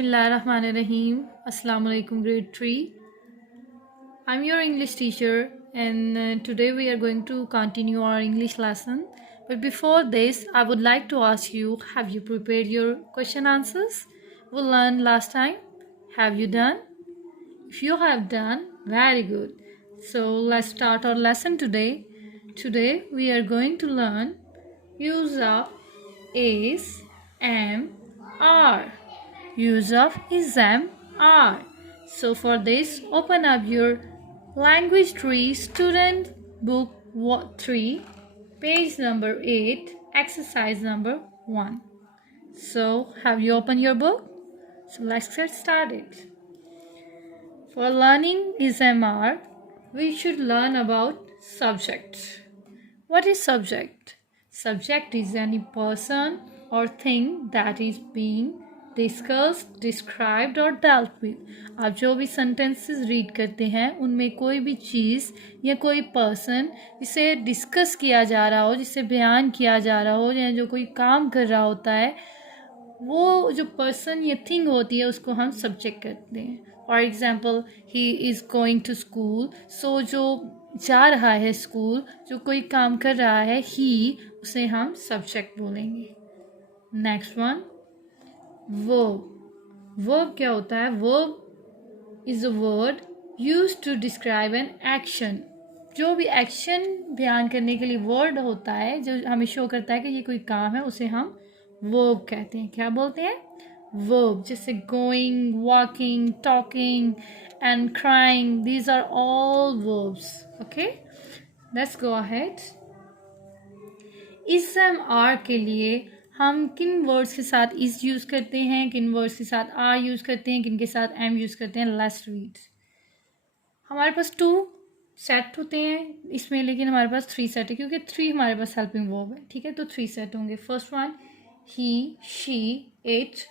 Bismillahirrahmanirrahim. Assalamu alaikum, grade 3. I'm your English teacher, and today we are going to continue our English lesson. But before this, I would like to ask you, have you prepared your question answers we learned last time? Have you done? If you have done, very good. So let's start our lesson today. Today we are going to learn use of is, am, are. Use of is, am, are. So for this, open up your language tree student book 3, page number 8, exercise number 1. So have you opened your book? So let's get started. For learning is, am, are, we should learn about subject. What is subject? Subject is any person or thing that is being discussed, described or dealt with. आप जो भी sentences read करते हैं उनमें कोई भी चीज़ या कोई person जिसे डिस्कस किया जा रहा हो, जिसे बयान किया जा रहा हो या जो कोई काम कर रहा होता है, वो जो पर्सन या थिंग होती है उसको हम सब्जेक्ट कहते हैं. For example, he is going to school. So जो जा रहा है स्कूल, जो कोई काम कर रहा है, ही, उसे हम सब्जेक्ट बोलेंगे. Next one, verb. वर्ब क्या होता है? Verb is a word use to describe an action. जो भी एक्शन बयान करने के लिए वर्ड होता है, जो हमें शो करता है कि ये कोई काम है, उसे हम वर्ब कहते हैं. क्या बोलते हैं? वर्ब. जैसे going, walking, talking and crying, these are all verbs. Okay, let's go ahead. Is, am, are के लिए हम किन वर्ड्स के साथ इज यूज़ करते हैं, किन वर्ड्स के साथ आर यूज़ करते हैं, किन के साथ एम यूज़ करते हैं. Let's read. हमारे पास 2 सेट होते हैं इसमें, लेकिन हमारे पास 3 सेट है क्योंकि 3 हमारे पास हेल्पिंग वर्ब है. ठीक है, तो 3 सेट होंगे. First one, he, she, it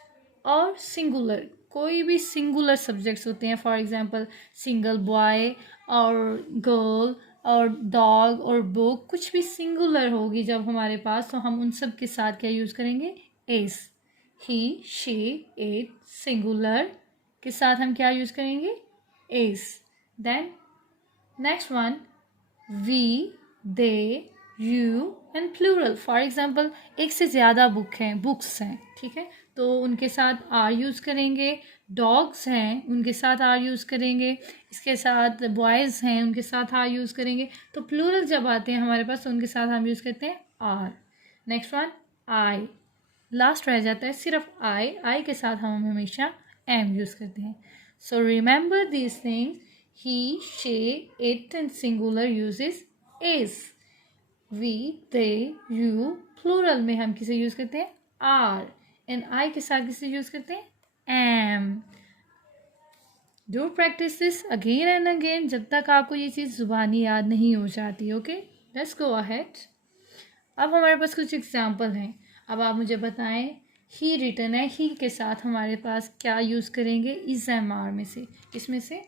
और सिंगुलर. कोई भी सिंगुलर सब्जेक्ट्स होते हैं. फॉर एग्जांपल, सिंगल बॉय और गर्ल और डॉग और बुक, कुछ भी सिंगुलर होगी जब हमारे पास, तो हम उन सब के साथ क्या यूज़ करेंगे? Is. He, she, it, singular के साथ हम क्या यूज़ करेंगे? Is. Then next one, we, they, you and plural. For example, एक से ज़्यादा बुक्स हैं. ठीक है, तो उनके साथ आर यूज़ करेंगे. डॉग्स हैं, उनके साथ आर यूज़ करेंगे. इसके साथ बॉयज़ हैं, उनके साथ आर यूज़ करेंगे. तो प्लूरल जब आते हैं हमारे पास, तो उनके साथ हम यूज़ करते हैं are. Next one, I. Last रह जाता है सिर्फ आई. आई के साथ हम हमेशा एम यूज़ करते हैं. So remember these things. He, she, it and singular uses is. We, they, you, plural में हम किसे यूज़ करते हैं? are. and I के साथ किसे यूज़ करते हैं? am. Do practice this again and again जब तक आपको ये चीज़ ज़ुबानी याद नहीं हो जाती. Okay, let's go ahead. अब हमारे पास कुछ एग्जाम्पल हैं. अब आप मुझे बताएं, ही रिटन है, ही के साथ हमारे पास क्या यूज़ करेंगे? इज, एम, आर में से. इसमें से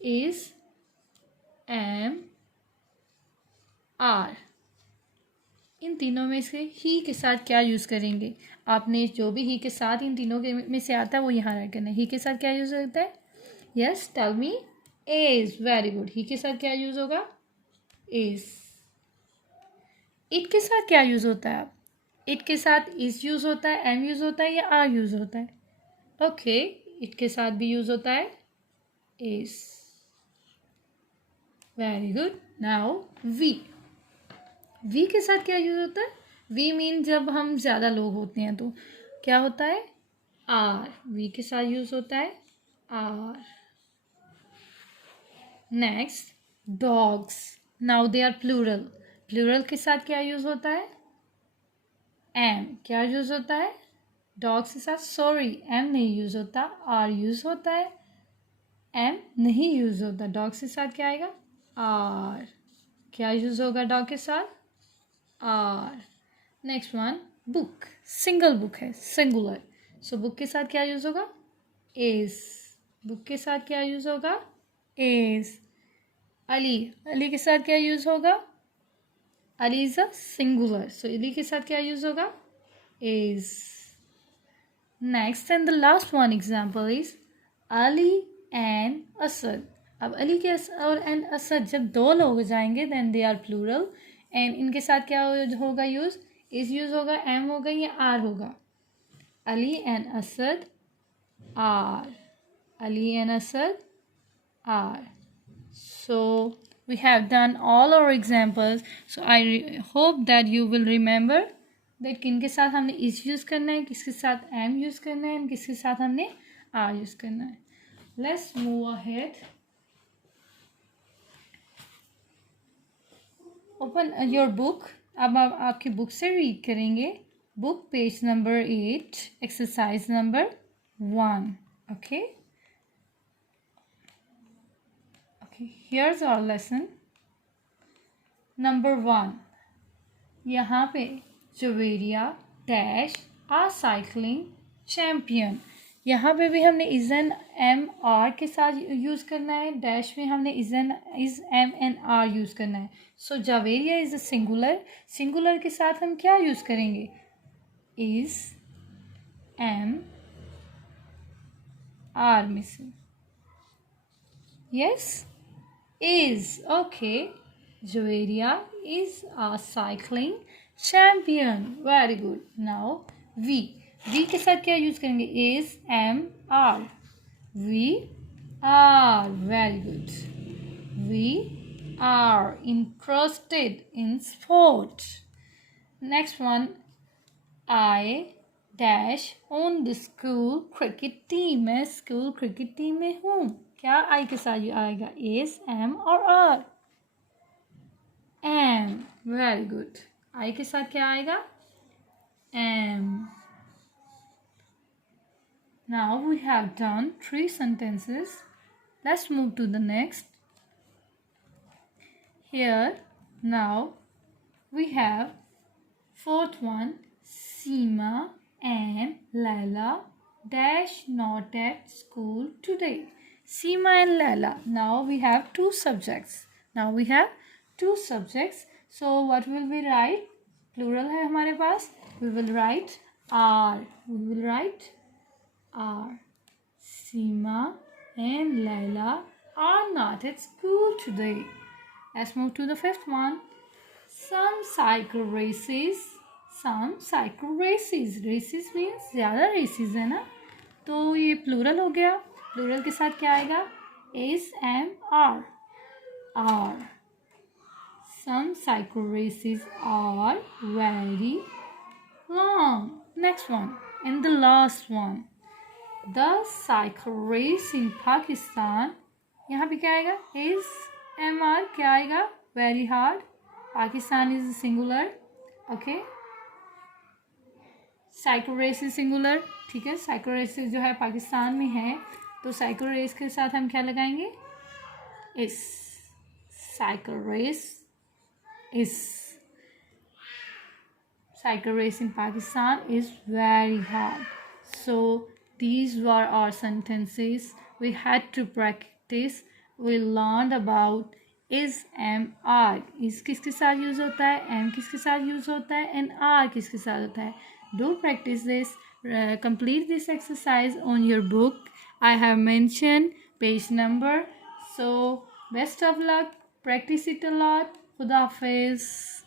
is, am, are. इन तीनों में से ही के साथ क्या यूज़ करेंगे? आपने जो भी ही के साथ इन तीनों के में से आता है वो यहाँ रख करना है. ही के साथ क्या यूज़ होता है? Yes, tell me. Is. Very good. He के साथ क्या यूज़ होगा? इज. इट के साथ क्या यूज़ होता है? इट के साथ इज यूज़ होता है, एम यूज़ होता है या आर यूज़ होता है? ओके, इट के साथ भी यूज़ होता है is. Very good. Now we. We के साथ क्या यूज़ होता है? वी मीन जब हम ज़्यादा लोग होते हैं तो क्या होता है? आर. वी के साथ यूज़ होता है are. Next, dogs. Now they are plural. Plural के साथ क्या यूज़ होता है? एम. क्या यूज़ होता है? डॉग्स के साथ, सॉरी, एम नहीं यूज़ होता, आर यूज़ होता है. एम नहीं यूज़ होता. डॉग्स के साथ क्या आएगा? आर. क्या यूज़ होगा डॉग के साथ? Are. Next one, book. Single book है, सिंगुलर. सो बुक के साथ क्या यूज़ होगा? इज. बुक के साथ क्या यूज़ होगा? इज. अली. अली के साथ क्या यूज़ होगा? Ali is a singular. So Ali के साथ क्या यूज़ होगा? Is. Next and the last one example is Ali and Asad. अब अली के और एंड असद जब दो लोग हो जाएंगे then they are plural and इनके साथ क्या होगा यूज़, इस यूज़ होगा, एम होगा या आर होगा. Ali and Asad are. Ali and Asad are. So we have done all our examples. So I hope that you will remember that किनके साथ हमने इस यूज़ करना है, किसके साथ एम यूज़ करना है, किसके साथ हमने आर यूज़ करना है. Let's move ahead. Open your book. अब आप आपकी बुक से रीड करेंगे. Book page number 8, exercise number 1. Okay. Okay, here's our lesson. Number 1. यहाँ पे जवेरिया डैश आ साइकिलिंग चैम्पियन. यहाँ पे भी हमने इज एन एम आर के साथ यूज़ करना है. डैश में हमने इज एम एन आर यूज़ करना है. So Javeria is a singular. Singular के साथ हम क्या यूज़ करेंगे, इज एम आर में से. Yes, is. Okay. Javeria is a cycling champion. Very good. Now we. We के साथ क्या यूज़ करेंगे, is, am, are. We are. Very good. We are interested in sport. Next one. I dash on the school cricket team. मैं school cricket team में हूँ. क्या आई के साथ आएगा, is, am और are. am. Very good. आई के साथ क्या आएगा, am. Now we have done 3 sentences. Let's move to the next. Here now we have 4th one. Seema and Laila dash not at school today. Seema and Laila. Now we have 2 subjects. So what will we write? Plural है हमारे पास. We will write are. Seema and Laila are not at school today. Let's move to the 5th one. Some cycle races. Races means ज़्यादा races है ना, तो ये plural हो गया. Plural के साथ क्या आएगा, is, am, are. Some cycle races are very long. Next one and the last one. The cycle race in Pakistan. यहाँ पे क्या आएगा, is, am, are. क्या आएगा, very hard. Pakistan is singular. Okay. Cycle race is singular. ठीक है, cycle race जो है पाकिस्तान में है, तो साइकिल रेस के साथ हम क्या लगाएंगे, is. Cycle race in Pakistan is very hard. So these were our sentences we had to practise. We learn about is, am, are. Is किसके साथ यूज़ होता है, एम किसके साथ यूज़ होता है, एंड आर किसके साथ होता है. Do practice this. Complete this exercise on your book. I have mentioned page number. So best of luck. Practice it a lot. Khuda Hafiz.